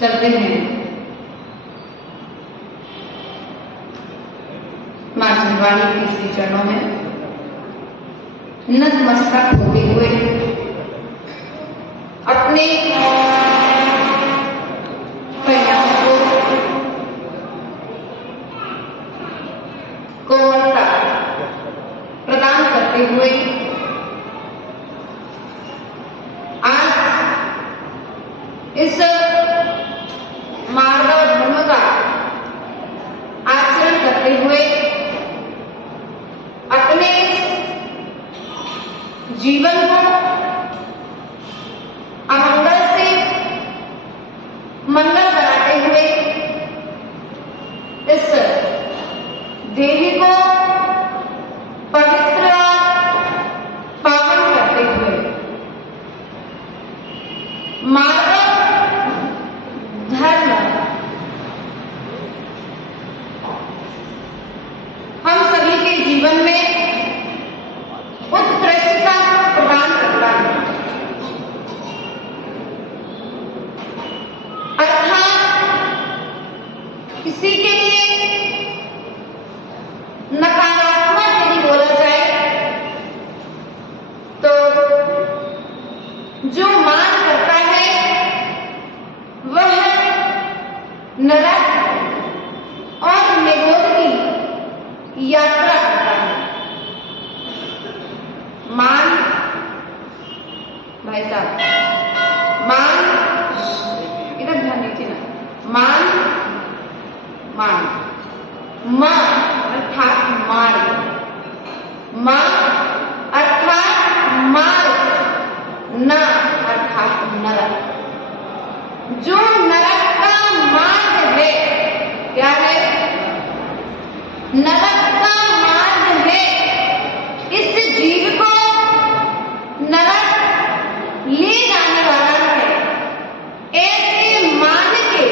चलते हैं मां जिनवाणी के श्री चरणों में नतमस्तक होते हुए अपने प्रयास को कोमलता प्रदान करते हुए आज इस मार्ग धर्म का आचरण करते हुए अपने जीवन को अमंगल से मंगल बनाते हुए इस देवी को पवित्र पावन करते हुए मार्ग धर्म हम सभी के जीवन में उत्कृष्टता प्रदान करता है, अर्थात किसी के लिए नकारात्मक यदि बोला जाए तो जो मान करता है वह नरक और निरोध की यात्रा करता है। मान भाई साहब, मान इधर ध्यान दीजिए ना, मान मान मां अर्थात मार्ग, मां अर्थात मार्ग, न अर्थात नरक। जो नरक का मार्ग है नरक का मार्ग है, इस जीव को नरक ले जाने वाला है, ऐसे मान के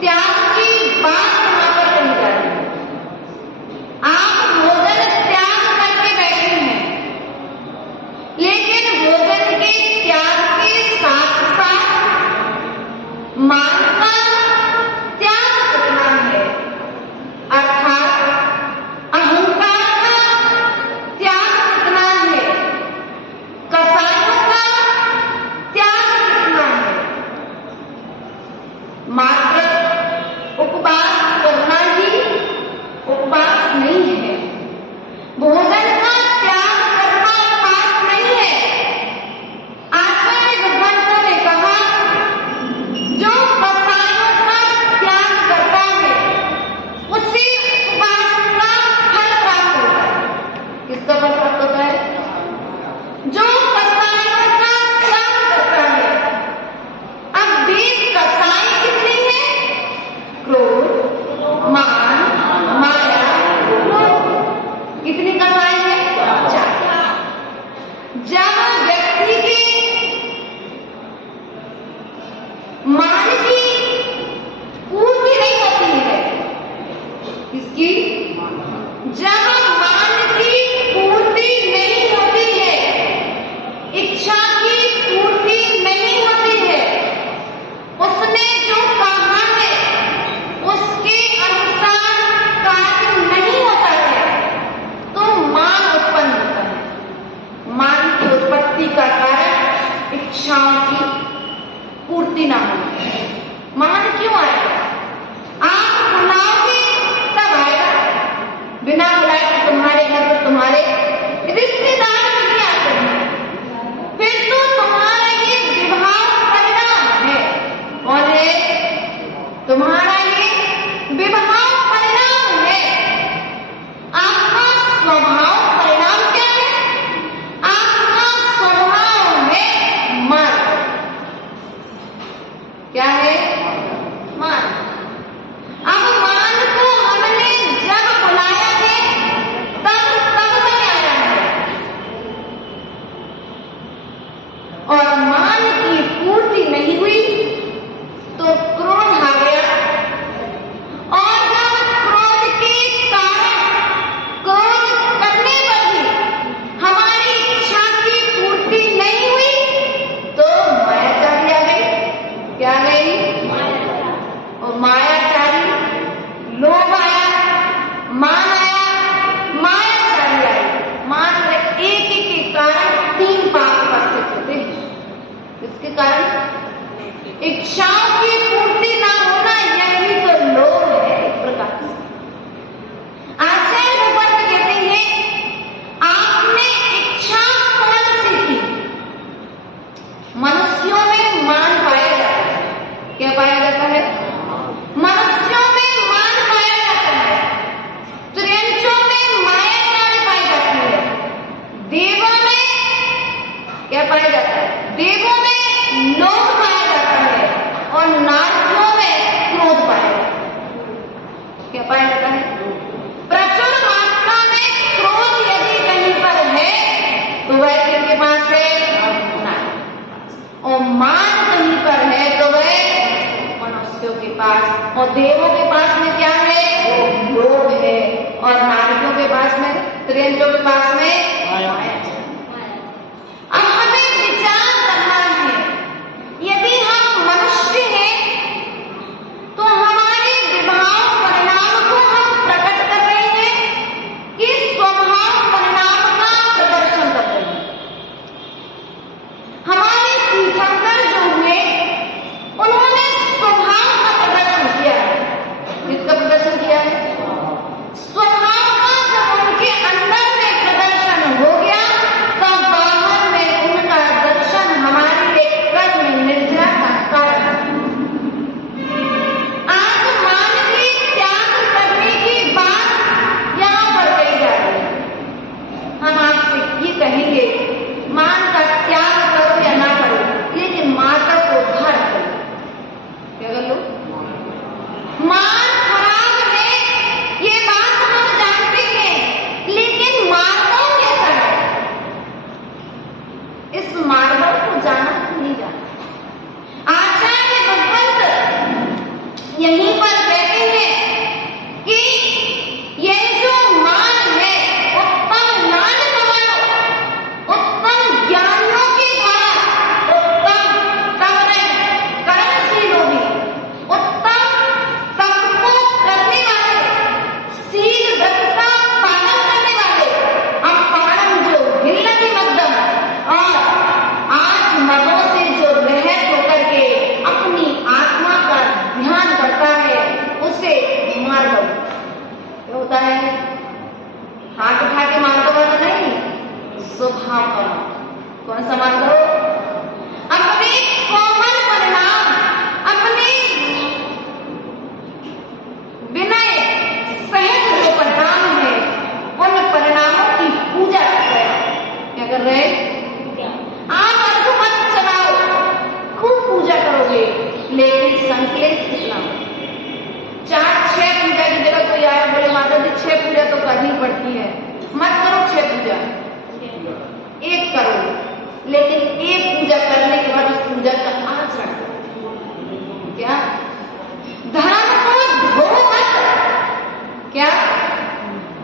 त्याग की बात यहाँ पर कही जा रही है। आप भोजन त्याग करके बैठे हैं, लेकिन भोजन के त्याग के साथ साथ मान का त्याग करना है, अर्थात अहंकार का त्याग करना है, कसायों का त्याग करना है। मात्र उपवास करना ही उपवास नहीं है, भोजन का त्याग करना उपवास नहीं है। आचार्य भगवंतों ने कहा, जो कसायों का त्याग करता है उसी उपवास का फल प्राप्त होता है। किसका फल प्राप्त होता है? जो कसायों का त्याग करता है। अब बीस कसाई कितनी है? क्रोध, मान, माया, लोभ। कितनी कसाई है? 4। जब व्यक्ति की मान की पूर्ति नहीं होती है, किसकी? जब मान की पूर्ति नहीं होती है, इच्छा की पूर्ति नहीं होती है, उसने जो कहा है उसके अनुसार कार्य नहीं होता है, तो मान उत्पन्न होता है। मान की उत्पत्ति का कारण इच्छाओं की पूर्ति ना होना। मान क्यों आएगा? आप बुलाओगे तब आएगा, बिना बुलाए तो तुम्हारे घर पर तुम्हारे रिश्तेदार नहीं आते हैं, फिर तो तुम्हारा ये विवाह परिणाम है। और है तुम्हारा ये विवाह परिणाम है। आपका स्वभाव परिणाम क्या है? आपका स्वभाव है मान। क्या है? मान। अब मान को हमने जब बुलाया है तब तक आया है, और मान की पूर्ति नहीं हुई तो क्रोध आ गया, और जब क्रोध के कारण क्रोध करने पर भी हमारी इच्छा की पूर्ति नहीं हुई तो मायाचारी आ गई। क्या आ गई? और मायाचारी, लोभ आया, मान आया, मायाचारी आई। मान एक के कारण 3 पाप उपस्थित होते हैं। इसके कारण इच्छाओं की पूर्ति ना होना, यही तो लोभ है एक प्रकार से। आचार्य भगवंत कहते हैं, आपने इच्छा कौन सी थी? मनुष्यों में मान पाया जाता है। क्या पाया जाता है? मनुष्यों में मान पाया जाता है, त्रियंचों में मायाचारी पाई जाती है, देवों में क्या पाया जाता है? देवों में लोभ पाया जाता है, और नारकियों में क्रोध पाया जाता है। क्या पाया जाता है? प्रचुर मात्रा में क्रोध यदि कहीं पर है तो वह किसके पास है? नारक। और मान कहीं पर है तो वह मनुष्यों के पास, और देवों के पास में क्या है? लोभ है, और नारकियों के पास में, त्रियंचों के पास में माया है। अब हमें विचार करना है, यदि हम मनुष्य हैं तो हमारे विभाव परिणाम को हम प्रकट कर रहे हैं कि स्वभाव परिणाम का प्रदर्शन कर रहे हैं। हमारे तीर्थंकर जो हुए उन्होंने स्वभाव का प्रदर्शन किया है। किसका प्रदर्शन किया है? स्वभाव का जब उनके अंदर में प्रदर्शन हो गया कौन सा मान करो? अपने कोमल परिणाम, अपने विनय सहज जो परिणाम है उन परिणामों की पूजा कर रहे हैं। क्या कर रहे हैं? आप अर्थ मत चलाओ, खूब पूजा करोगे, लेकिन संकलेश कितना? 4-6 पूजा की जगह कोई आया बोले माता जी 6 पूजा तो करनी पड़ती है, मत करो 6 पूजा, 1 करो, लेकिन 1 पूजा करने के बाद उस पूजा का आचरण क्या? धर्म को धो मत। क्या?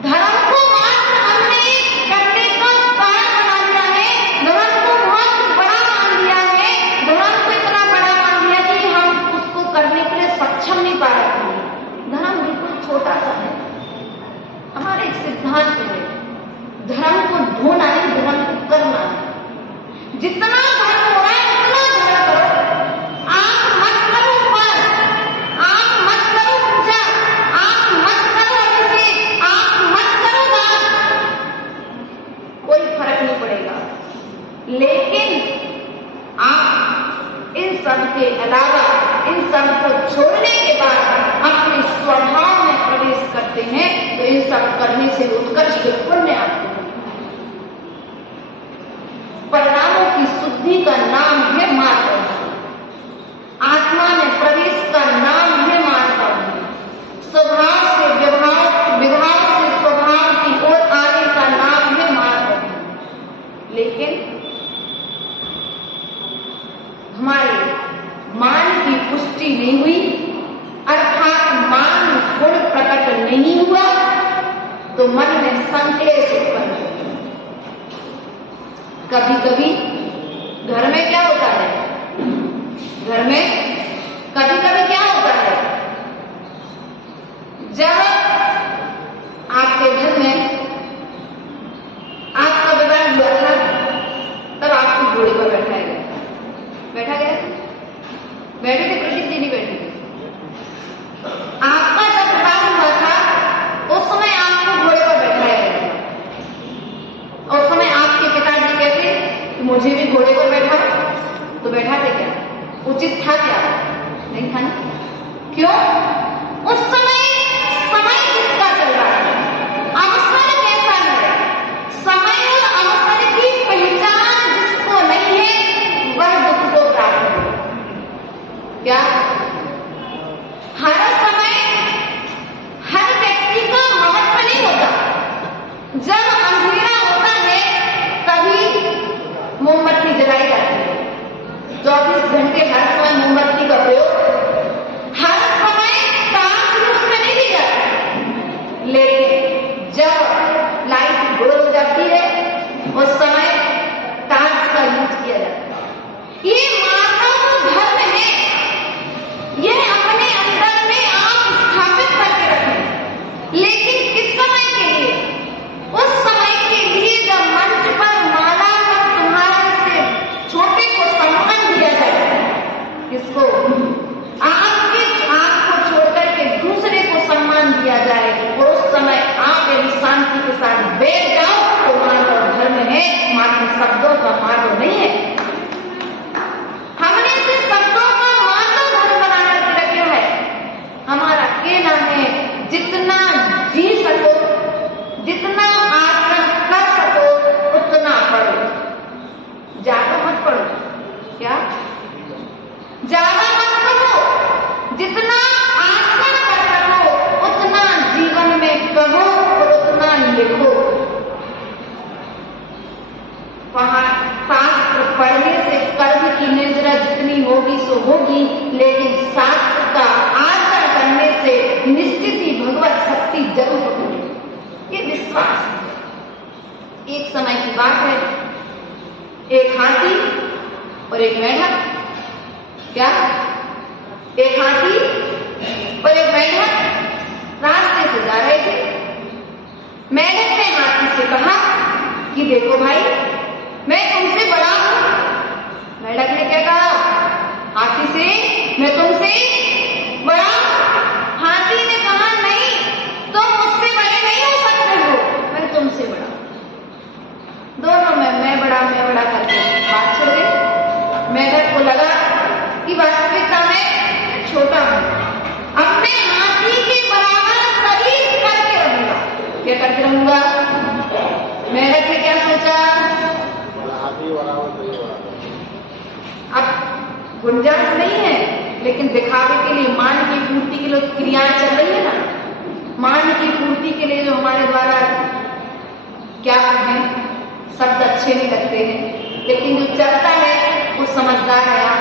धर्म को मात्र हमने करने का कारण बना लिया है, धर्म को बहुत बड़ा मान लिया है, धर्म को इतना बड़ा मान लिया कि हम उसको करने के लिए सक्षम नहीं पा रहे हैं। धर्म बिल्कुल छोटा सा है। हमारे एक सिद्धांत है, धर्म को ढूंढना नहीं, धर्म को करना है। जितना धर्म हो रहा है उतना धर्म करो। आप मत करो उपास, आप मत करो पूजा, आप मत करो अभिषेक, आप मत करो दान, कोई फर्क नहीं पड़ेगा। लेकिन आप इन सब के अलावा, इन सब को छोड़ने के बाद अपने स्वभाव में प्रवेश करते हैं तो इन सब करने से उत्कर्ष पुण्य आपको। परिणामों की शुद्धि का नाम है मार्ग, आत्मा में प्रवेश का नाम है मार्ग, स्वभाव से विभाव, विभाव से स्वभाव की ओर आने का नाम है मार्ग। लेकिन हमारे मान की पुष्टि नहीं हुई, अर्थात मान गुण प्रकट नहीं हुआ, तो मन में संकलेश उत्पन्न हो। कभी कभी घर में क्या होता है? घर में कभी कभी क्या होता है? जब आपके घर में आपका विवाह हुआ था तब आपको घोड़े पर बैठाया गया। बैठा गया? बैठे थे? प्रदीप जी नहीं बैठे थे? आपका जब विवाह हुआ था उस समय आपको घोड़े पर बैठाया गया और उस समय आपके पिताजी कहते कि मुझे भी घोड़े पर बैठा, तो बैठाते क्या? उचित था क्या? नहीं था ना? क्यों? उस समय किसका चल रहा है? अवसर कैसा है? समय और अवसर की पहचान जिसको नहीं है वह दुख को प्राप्त हो। क्या? हर समय हर व्यक्ति का महत्व नहीं होता। जब अंधेरा होता है तभी मोमबत्ती जलाई जाती है। 24 घंटे हर समय मोमबत्ती का प्रयोग, हर समय टार्च यूज में नहीं दी जाती, लेकिन जब लाइट गोल हो जाती है उस समय टार्च का यूज किया जाता है। ये मानव धर्म है, यह अपने अंदर में आप स्थापित करके रखें, लेकिन किस समय के लिए? उस समय के लिए जब मंच पर माला पर तुम्हारे से छोटे को सम्मान दिया जाए। किसको? आपको छोड़कर के दूसरे को सम्मान दिया जाए, और उस समय आप यदि शांति के साथ बैठ जाओ तो मानव धर्म है, मात्र शब्दों का मानव नहीं है। हमने इसे शब्दों का मानव धर्म बना करके रखा है। हमारा कहना है जितना जी सको, जितना आचरण कर सको उतना पढ़ो, ज्यादा मत पढ़ो। क्या? ज्यादा मत पढ़ो, जितना आचरण कर सको उतना जीवन में कहो और उतना लिखो। शास्त्र पढ़ने से कर्म की निद्रा जितनी होगी सो होगी, लेकिन शास्त्र का आचरण करने से निश्चित ही भगवत शक्ति जरूर होगी। ये विश्वास है। एक समय की बात है, एक हाथी और एक मेंढक। क्या? एक हाथी और एक मेंढक रास्ते से जा रहे थे। मेंढक ने हाथी से कहा कि देखो भाई, मैं तुमसे बड़ा हूं। मेंढक ने क्या कहा? हाथी से, मैं तुमसे बड़ा। हाथी ने कहा नहीं, तुम मुझसे बड़े नहीं हो सकते हो, मैं तुमसे बड़ा। दोनों में मैं बड़ा करके गुंजाइश नहीं है, लेकिन दिखावे के लिए, मान की पूर्ति के लिए क्रियाएं चल रही है ना। मान की पूर्ति के लिए जो हमारे द्वारा क्या कहें, शब्द अच्छे नहीं लगते हैं, लेकिन जो चलता है वो समझदार है। आप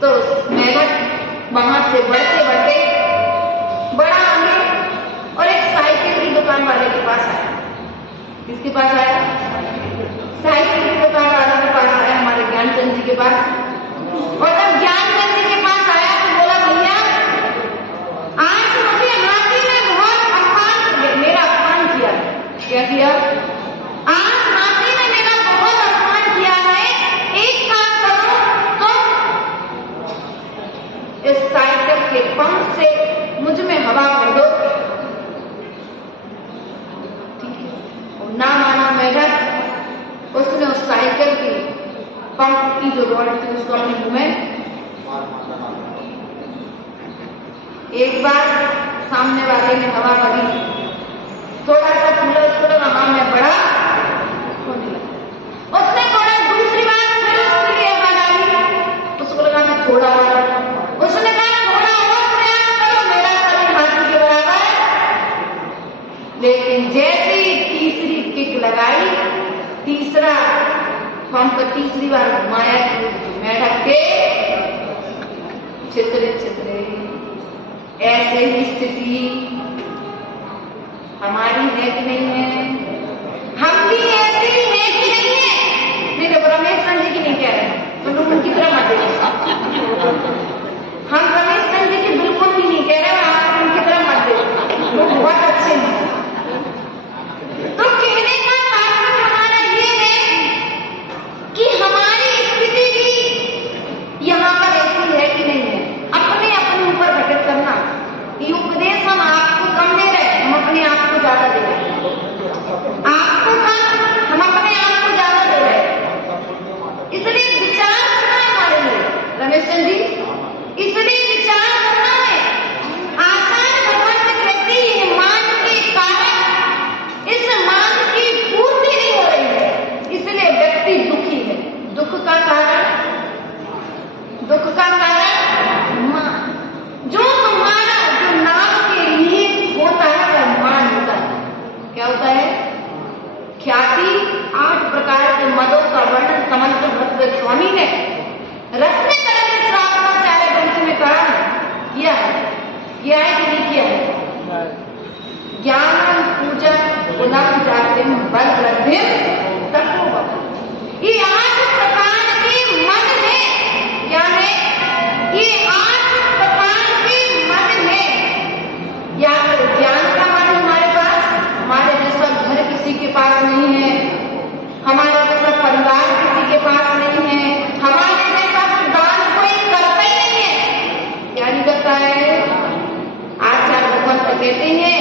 तो मेहनत वहां से बढ़ते बढ़ते बड़ा आगे और एक साइकिल की दुकान वाले के पास आया। किसके पास आया? साइकिल की दुकान वाले के पास आया, हमारे ज्ञानचंद जी के पास। और जब ज्ञानचंद जी के पास आया तो बोला, भैया आज मुझे हाथी ने बहुत अपमान, मेरा अपमान किया। क्या किया? आज हाथी ने मेरा बहुत अपमान किया है। एक काम करो, तुम इस साइकिल के पंप से मुझ में हवा भर दो। ठीक है, ना माना मेढक, उसने उस साइकिल की पंप की जो रॉड थी उसको अपने मुंह में, एक बार सामने वाले ने हवा भरी, थोड़ा सा फूला, उसको लगा हाँ मैं बड़ा होने लगा। उसने थोड़ा दूसरी बार फिर उसके लिए हवा डाली, उसको लगा मैं थोड़ा वाला। उसने कहा थोड़ा और प्रयास करो, मेरा शरीर हाथी के बराबर है। लेकिन जैसे ही तीसरी किक लगाई, तीसरा पंप तीसरी बार घुमाया, मेढक के छितरे छितरे। ऐसे ही स्थिति हमारी है कि नहीं है? हम भी ऐसे ही है कि नहीं है? नहीं तो रमेश जी की नहीं कह रहे, तो लोग उनकी तरह मत देखो। हम रमेश जी की बिल्कुल भी नहीं कह रहे, आप उनकी तरह मत देखो, वो बहुत अच्छे हैं। तो कहने का तात्पर्य हमारा ये है कि हमारी स्थिति भी यहाँ पर ऐसी है कि नहीं है। अपने अपने ऊपर घटित करना, ये उपदेश हम आपको कम दे रहे, हम अपने आप को ज्यादा दे रहे हैं। आपको कम, हम अपने आप को ज्यादा दे रहे हैं। इसलिए विचार करना है हमारे लिए रमेश जी, इसलिए विचार करना है। आचार्य भगवान से कहते हैं मान के कारण इस मान की पूर्ति नहीं हो रही है, इसलिए व्यक्ति दुखी है। दुख का कारण मान। जो तुम्हारा जो नाम के लिए होता है वह मान होता है। क्या होता है? ख्याति। 8 प्रकार के मदों का वर्णन समंत भक्त स्वामी ने रत्न कला के श्रावणाचार्य ग्रंथ में कहा किया है कि नहीं किया है? ज्ञान पूजन उदम जातिम बल वृद्धि तत्व। ये 8 प्रकार के मद है। क्या है? ये 8 प्रकार के मद है। या तो ज्ञान का मन हमारे पास, हमारे जैसा घर किसी के पास नहीं है, हमारा जैसा परिवार किसी के पास नहीं है, हमारे जैसा दान कोई करता ही नहीं है। क्या नहीं करता है? आचार्य भगवान तो कहते हैं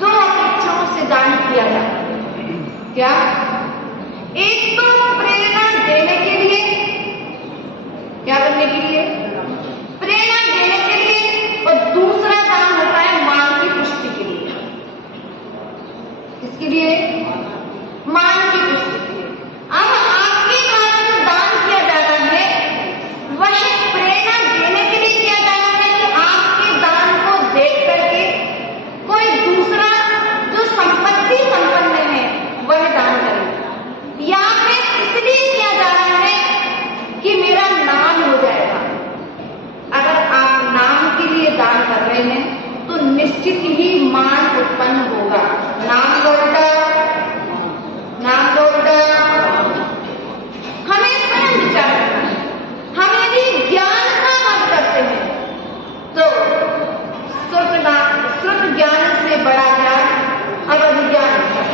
2 अपेक्षाओं से दान किया जाता है। क्या? एक तो प्रेरणा देने के लिए, क्या करने के लिए? प्रेरणा देने के लिए। और दूसरा दान होता है मान की पुष्टि के लिए। किसके लिए? मान की पुष्टि के लिए। अब आपके द्वारा जो दान किया जा रहा है वह प्रेरणा देने के लिए किया जा रहा है कि आपके दान को देख करके कोई दूसरा जो संपत्ति संपन्न है वह दान करे, या फिर इसलिए किया जा रहा है कि मेरा नाम हो जाएगा। अगर आप नाम के लिए दान कर रहे हैं तो निश्चित ही मान उत्पन्न होगा। नाम का उल्टा हमें स्वयं विचार करना है। हम यदि ज्ञान का मत करते हैं तो श्रुत ज्ञान से बड़ा ज्ञान अवधि ज्ञान है।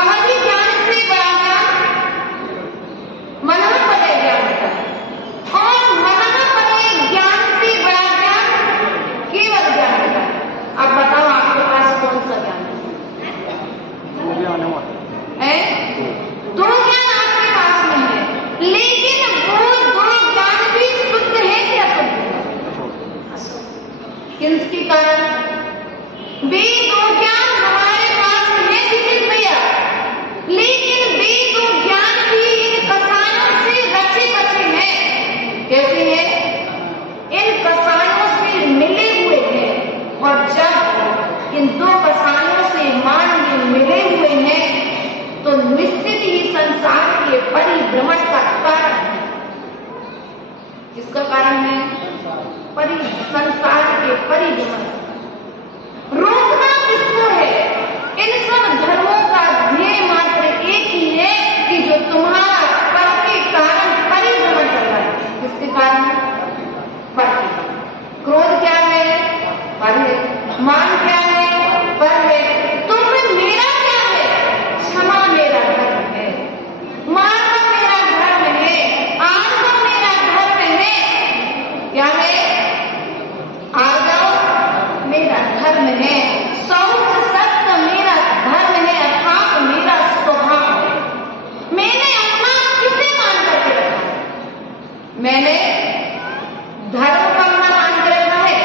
अवधि ज्ञान से बड़ा ज्ञान मनोपदय ज्ञान होता है, और मनोपदय ज्ञान से बड़ा ज्ञान केवल ज्ञान होता है। अब बताओ आपके पास कौन सा ज्ञान है? 2 ज्ञान आपके पास नहीं है, लेकिन वो 2 ज्ञान भी शुद्ध है कि अशुद्ध है? किसके कारण? वे 2 ज्ञान हमारे पास है जितिन भैया, लेकिन वे 2 ज्ञान भी इन कसायों से रचे बचे हैं। किसका कारण है? संसार के परिभ्रमण। रोकना किसको है? इन सब धर्मों का ध्येय मात्र एक ही है कि जो तुम्हारा पर के कारण परिभ्रमण कर रहा है। किसके कारण? पर के कारण। क्रोध क्या है? पर है। मान क्या है? पर है। तो फिर मेरा क्या है? क्षमा मेरा धर्म है, मानना मेरा धर्म है, आदर मेरा धर्म है। क्या है? आदर मेरा धर्म है, सौच सत्य मेरा धर्म है, अर्थात मेरा स्वभाव है। मैंने अपना किसे मान करके रखा है? मैंने धर्म को अपना मान कर रखा है,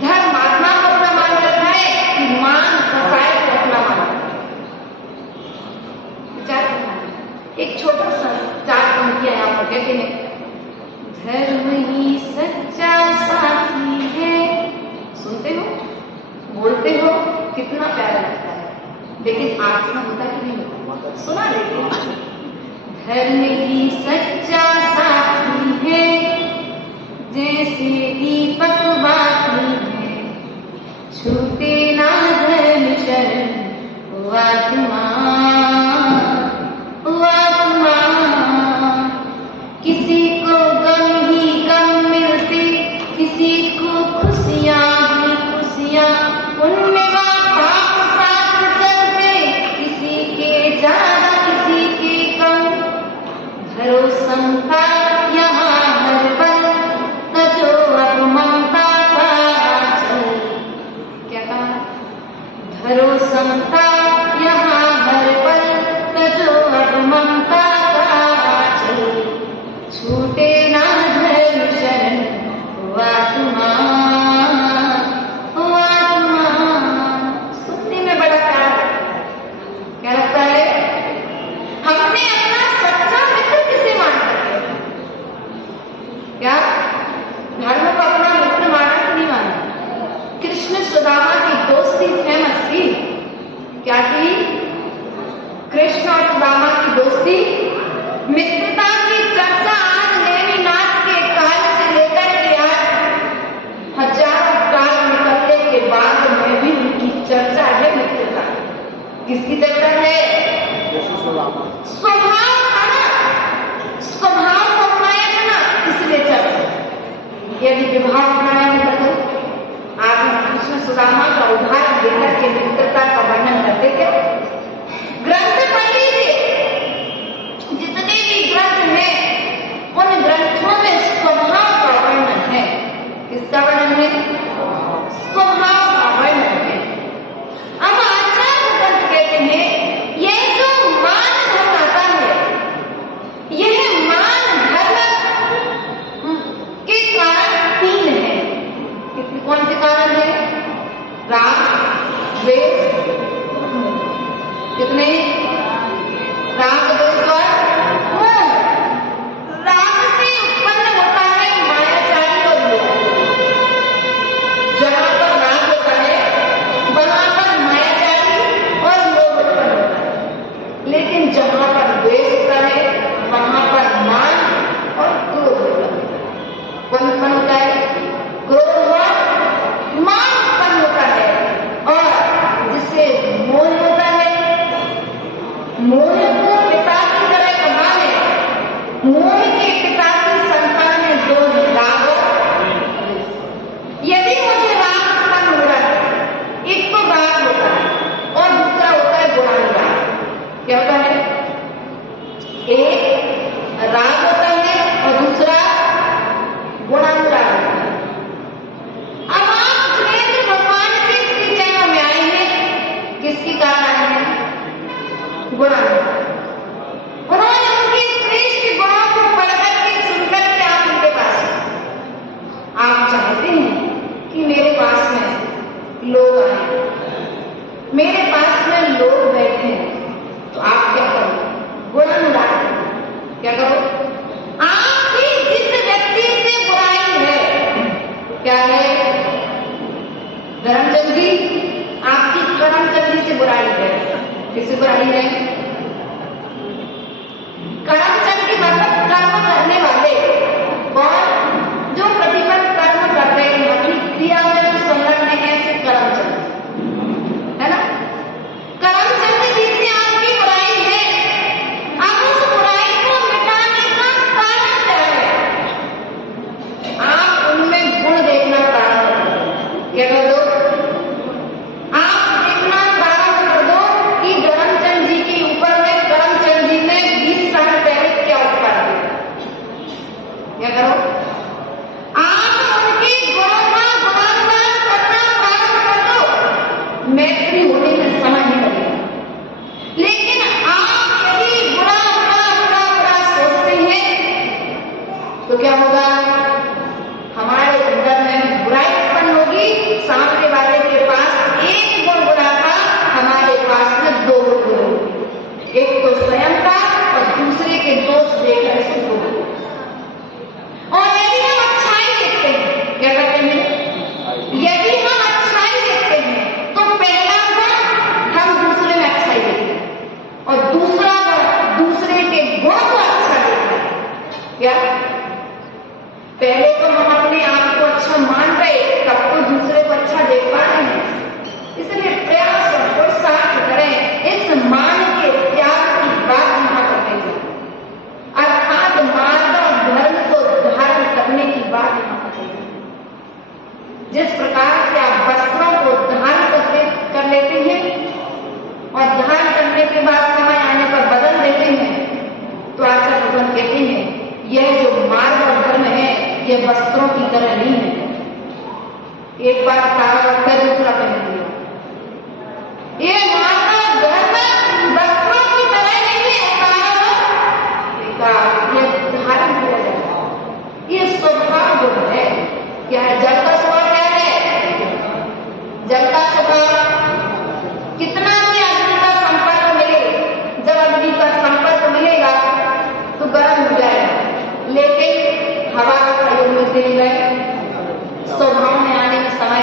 धर्मात्मा को अपना मान रखा है कि मान कसाई को अपना मान। विचार करना है। एक छोटा सा 4 पंक्तियां यहाँ पर कहते हैं, धर्म ही सच्चा साथी है। सुनते हो, बोलते हो, कितना प्यारा लगता है, लेकिन आचरण होता कि नहीं होता? सुना लेते। धर्म ही सच्चा साथी है, जैसे दीपक बाती है, छूटे ना धर्म शरण वो आत्मा, वो आत्मा। किसी को गम ही गम मिलते, किसी को खुशियां ही खुशियां, उनमें बाप साथ चलते, किसी के ज्यादा किसी के कम। भरोसा का यहाँ हर पल, जो अब ममता का चल। क्या कहा? भरोसा का यहाँ हर पल, जो अब ममता का चल, छूटे ना धर्म शरण वो आत्मा, वो आत्मा। सुनने में बड़ा प्यारा लगता है। क्या लगता है? हमने अपना सच्चा मित्र किसे मान सकते हैं? क्या धर्म को अपना मित्र माना कि नहीं माना? कृष्ण सुदामा की दोस्ती फेमस थी। क्या थी? कृष्ण और सुदामा की दोस्ती, मित्रता की चर्चा आज नेमिनाथ के काल से लेकर के आज हजारों काल निकलने के बाद में भी उनकी चर्चा है। मित्रता किसकी चर्चा है? स्वभाव था ना, स्वभाव को अपनाया था ना, इसलिए चर्चा। यदि विभाग अपनाया होता तो आज हम कृष्ण सुदामा का उदाहरण देकर के मित्रता का वर्णन करते थे। ग्रंथ पढ़ लीजिए, जितने भी ग्रंथ हैं उन ग्रंथों में स्वभाव का वर्णन है। किसका वर्णन है? स्वभाव का वर्णन है। अब आचार्य ग्रंथ कहते हैं यह जो मान धर्म आता है, यह मान धर्म के कारण 3 है। कौन से कारण है? राग, द्वेष, कितने? राग, द्वेष और मोह। राग से उत्पन्न होता है मायाचारी और लोभ। जहां पर राग होता है वहां पर मायाचारी और लोभ उत्पन्न होता है, लेकिन जहां पर द्वेष होता है वहां पर मान और क्रोध होता है। कौन उत्पन्न होता है? क्रोध और मान उत्पन्न होता है। और जिससे मोह होता है, मोह को पिता की तरह कहा है। मोह के पिता की संतान में 2 राग। यदि मुझे राग उत्पन्न हो रहा है, एक तो राग होता है और दूसरा होता है गुणानुराग। क्या होता है? एक राग होता है और दूसरा गुणानुराग होता है। अब आप सुरेंद्र भगवान के श्री चरणों में आए हैं, किसके कारण आए हैं? गुणानुराग। उन्होंने उनके श्रेष्ठ गुणों को पढ़कर के सुनकर के आप उनके पास, आप चाहते हैं कि मेरे पास में लोग आए, मेरे पास में लोग बैठे हैं, तो आप क्या करो? गुणानुराग। क्या करो? आपकी जिस व्यक्ति से बुराई है, क्या है? धर्मचंद जी, आपकी करमचंद जी से बुराई है। किससे बुराई है? करमचंद की मतलब कर्म करने वाले। कौन? मैत्री होने में समय नहीं लगेगा। लेकिन आप यदि बुरा सोचते हैं तो क्या होगा? हमारे अंदर में बुराई उत्पन्न होगी। सामने वाले के पास एक गुण बुरा था, हमारे पास में दो गुण बुरे होंगे। एक तो स्वयं का और दूसरे के दोष देखकर सुख होगा। और यदि हम अच्छाई देखते हैं, क्या कहते हैं? यदि हम अच्छाई देखते हैं तो पहला गुण हम दूसरे में अच्छाई देखते हैं और दूसरा गुण दूसरे के गुण को अच्छा देखते हैं। क्या? पहले तो हम अपने आप को अच्छा मान रहे, तब तो दूसरे को अच्छा देख पा रहे हैं। इसलिए प्रयास और पुरुषार्थ करें, इस मान के त्याग की बात यहाँ करते हैं, अर्थात मार्ग और धर्म को धारण करने की बात यहाँ करते हैं। जिस प्रकार से आप वस्त्रों को धारण कर लेते हैं और धारण करने के बाद समय आने पर बदल देते हैं, तो आचार्य भगवान कहते हैं यह जो मार्ग और धर्म है यह वस्त्रों की तरह नहीं है। एक बार उतारा रखता है, दूसरा पहन लिया। ये मार्ग और धर्म वस्त्रों की तरह नहीं है, धारण किया जाता है। ये स्वभाव गुण है। क्या है? जल का स्वभाव क्या है? जल का स्वभाव कितना भी अग्नि का संपर्क मिले, जब अग्नि का संपर्क मिलेगा तो गर्म हो जाएगा, लेकिन हवा का प्रयोग में देर है। स्वभाव में आने के समय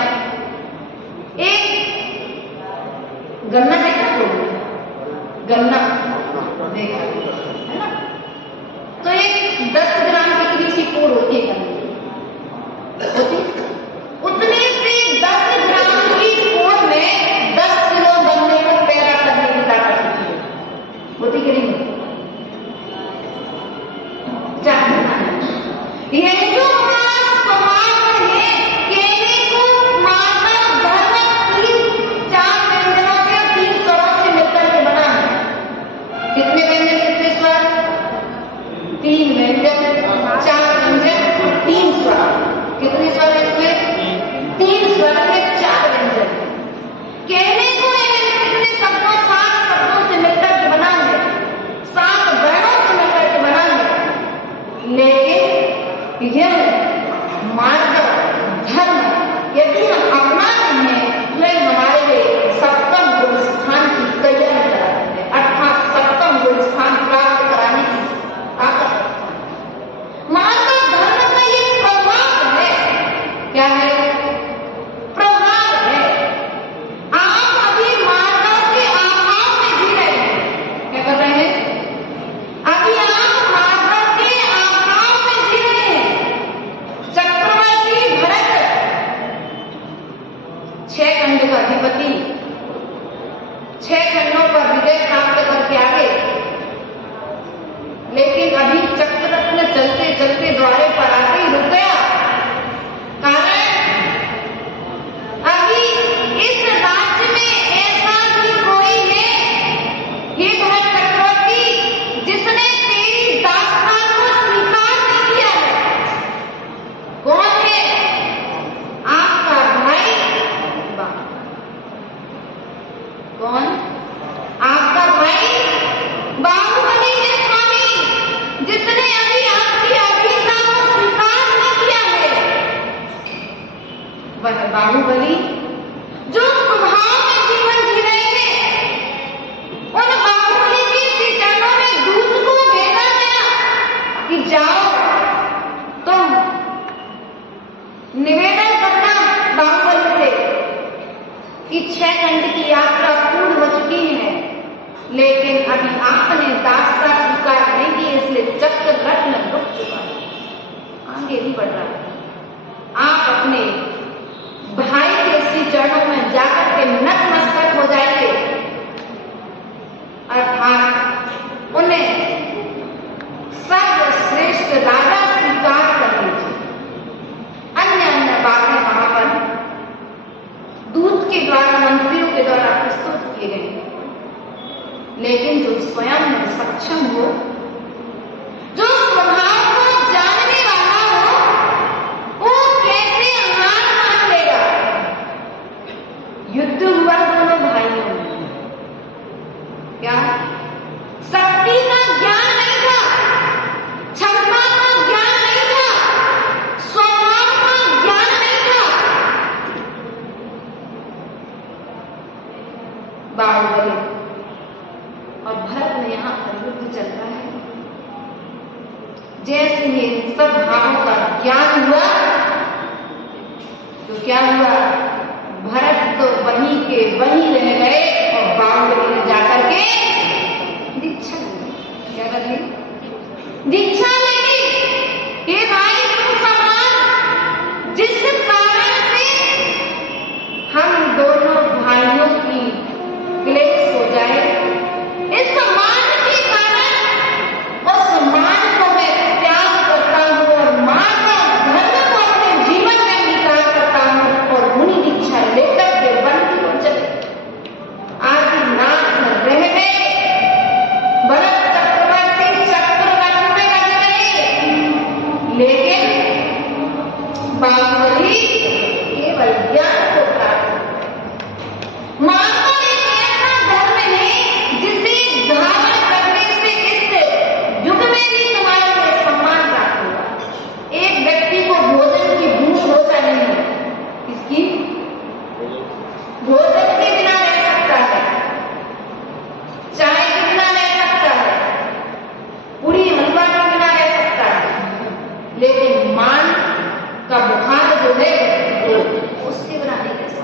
एक गन्ना देखा तो गन्ना देखा है ना, तो एक 10 ग्राम की कितनी सी पूर होती है गन्ने होती, उतने से 10 ग्राम की पूर में 10 किलो गन्ने को पैदा करने की ताकत होती कि नहीं? यह जो स्वभाव है, केले को मानव धर्म 3-4 व्यंजनों से 3 स्वरों से मिलकर के बना है। कितने व्यंजन, कितने स्वर? 3 व्यंजन, 4 व्यंजन, 3 स्वर। कितने स्वर इसमें? 3 स्वर में 4 व्यंजन। केले को कितने शब्दों, 7 शब्दों से मिलकर के बना है, 7 वर्णों से मिलकर के बना है। लेकिन यह मार्ग धर्म यदि हम अपना नहीं है तो हमारे लिए सप्तम गुण स्थान की तैयारी कराते हैं, अर्थात सप्तम गुण स्थान प्राप्त कराने की ताकत। मार्ग धर्म का ये प्रभाव है। क्या है? प्रभाव है। आप अभी मार्गों के आभाव में जी रहे हैं। क्या कर रहे हैं? अभी आप मार्गों के आभाव में जी रहे हैं। चक्रवर्ती भरत 6 खंड का अधिपति, 6 खंडों पर विजय प्राप्त करके आगे, लेकिन अभी चक्ररथ में चलते चलते द्वारे पर आके ही रुक गया। कारण अभी इस राज्य में ऐसा भी कोई है, ये भरत चक्रवर्ती, जिसने तेरी दास्ता को स्वीकार नहीं किया है। कौन है? आपका भाई। कौन? आपका भाई बाहुबली है स्वामी, जिसने अभी आपकी अधीनता को स्वीकार नहीं किया है। वह बाहुबली जो स्वभाव में जीवन जी रहे हैं, उन बाहुबली के श्री चरणों में दूत को भेजा गया कि जाओ तुम निवेदन करना बाहुबली से कि 6 खंड की यात्रा पूर्ण हो चुकी है, लेकिन अभी आपने दास्ता स्वीकार नहीं की, इसलिए चक्र रत्न रुक चुका है, आगे नहीं बढ़ रहा है। आप अपने भाई के श्री चरणों में जाकर के नतमस्तक हो जाएंगे, अर्थात उन्हें सर्वश्रेष्ठ राजा स्वीकार कर लीजिए। अन्य बातें वहां पर दूत के द्वारा, मंत्रियों के द्वारा प्रस्तुत किए गए, लेकिन जो स्वयं में सक्षम हो, जो स्वभाव को जानने वाला हो, वो कैसे हार मान लेगा? युद्ध हुआ क्या शक्ति का ज्ञान नहीं था, क्षमता का ज्ञान नहीं था, स्वभाव का ज्ञान नहीं था। बाहुबली और भरत में यहाँ युद्ध चल रहा है। जैसे ही सब भावों का ज्ञान हुआ तो क्या हुआ, भरत तो वहीं के वहीं रह गए और बाहुबली ने जाकर के दीक्षा ली। क्या कर ली? दीक्षा ले ली। ये भाई तुम समान, जिस कारण से हम दोनों भाइयों की क्लेश हो जाए, इस सम्मान के कारण उस सम्मान को मैं त्याग करता हूँ और मां का धर्म को अपने जीवन में अंगीकार करता हूँ और मुनि दीक्षा लेकर के वन की ओर चले। आदिनाथ रह गए, भरत चक्रवर्ती चक्ररथ में लग गए, लेकिन बाहुबली केवल ज्ञान को प्राप्त मां को एक ऐसा धर्म है जिसे धारण करने से इस युग में भी तुम्हारे लिए सम्मान प्राप्त होगा। एक व्यक्ति को भोजन की भूख हो चाहे नहीं, इसकी भोजन के बिना रह सकता है, चाय के बिना रह सकता है, पूरी हलवा के बिना रह सकता है, लेकिन मान का बुखार जो है वो उसके बिना नहीं रह सकता।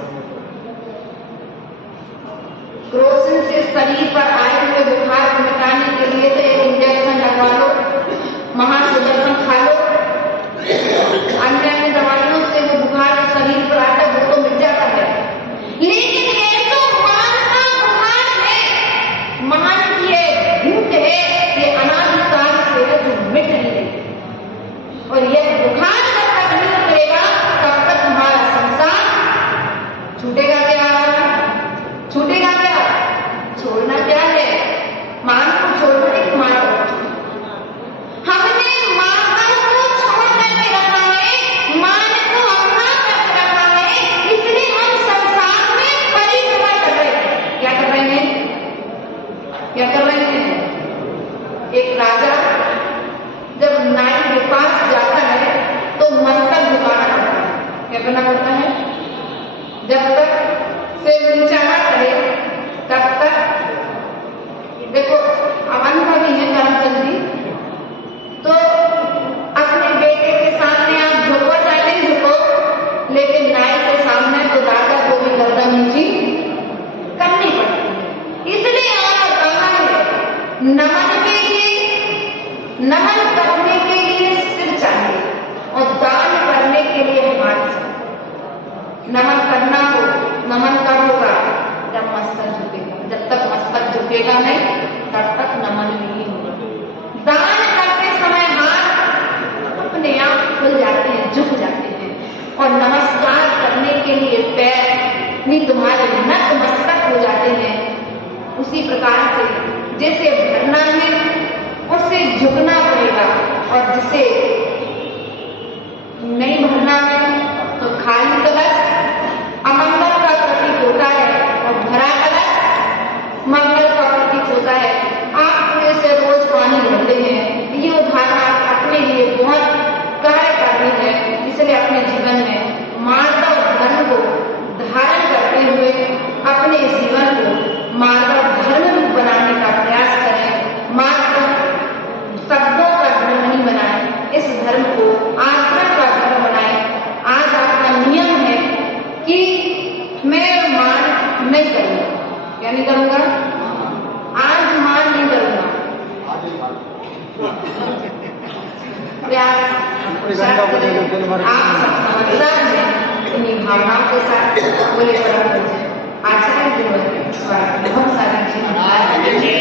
क्रोसिन से शरीर पर आए हुए बुखार को मिटाने के लिए तो एक इंजेक्शन लगवा लो, महासुदर्शन खा लो, अन्य अन्य दवाइयों से वो बुखार शरीर पर आता है, वो तो मिट जाता है। लेकिन ये तो मान का बुखार है, मान की एक भूख है, ये अनादिकाल से है जो मिट नहीं रही। और यह बुखार जब तक नहीं उतरेगा तब तक हमारा संसार छूटेगा। क्या छूटेगा? क्या छोड़ना क्या है? मान को छोड़ना है कि मान को छोड़ना? हमने मान को छोड़ करके रखा है, मान को अपना करके रखा है, इसलिए हम संसार में परिभ्रमण कर रहे हैं। क्या कर रहे हैं? क्या कर रहे हैं? एक राजा जब नाई के पास जाता है तो मस्तक झुकाना पड़ता है। क्या करना पड़ता है? जब तक से नीचा ना करे तब तक। देखो अब अनुभवी है करमचंद जी, तो अपने बेटे के सामने आप झुको चाहे नहीं झुको, लेकिन नाई के सामने तो राजा को भी गर्दन नीची करनी पड़ती है। इसलिए आपको कहा है नमन के लिए, नमन करने के लिए सिर चाहिए और दान करने के लिए हाथ चाहिए। नमन करना हो, नमन कब होगा? जब मस्तक झुकेगा। जब तक मस्तक झुकेगा नहीं तब तक नमन नहीं होगा। दान करते समय हाथ अपने आप खुल जाते हैं, झुक जाते हैं, और नमस्कार करने के लिए पैर भी तुम्हारे नतमस्तक हो जाते हैं। उसी प्रकार से जैसे भरना है उससे झुकना पड़ेगा, और जिसे नहीं भरना है तो खाली कलश अमंगल का प्रतीक होता है और भरा कलश मंगल का प्रतीक होता है। आप पूरे से रोज पानी भरते हैं, ये उदाहरण आप अपने लिए बहुत कार्य कर रहे हैं। इसलिए अपने जीवन में मानव धर्म को धारण करते हुए अपने जीवन को मानव धर्म रूप बनाने का प्रयास करें। मात्र शब्दों का धर्म नहीं बनाए, इस धर्म को आचरण का धर्म बनाए। आज आपका नियम है कि मैं मान नहीं करूंगा। क्या नहीं करूंगा? आज मान नहीं करूंगा। प्रयास आप समझदार हैं, इन्हीं भावनाओं के साथ बोले आचरण बहुत सारी चीजें